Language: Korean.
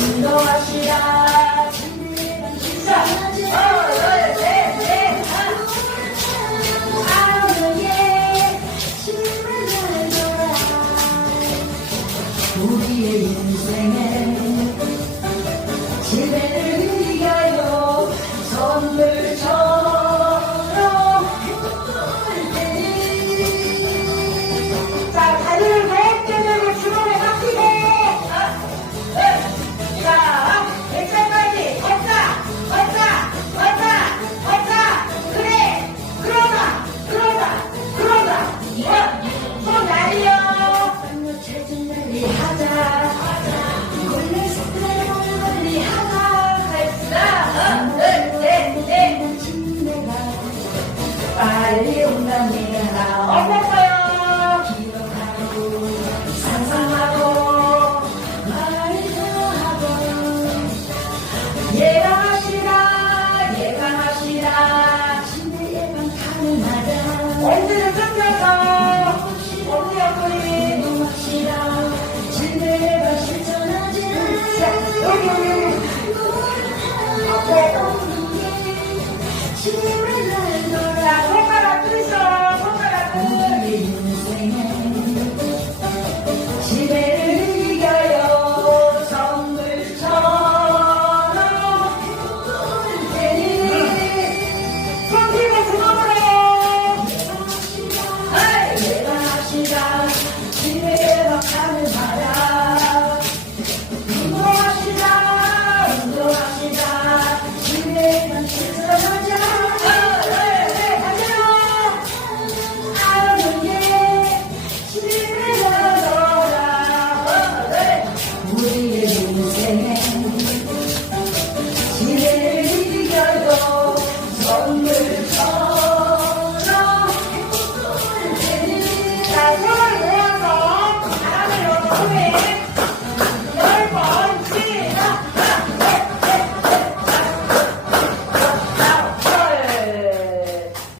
인도하시라. 진리는 지상하지 우리의 인생에 지배를 이겨요 선물처럼 Ali undang dia lah. Okay.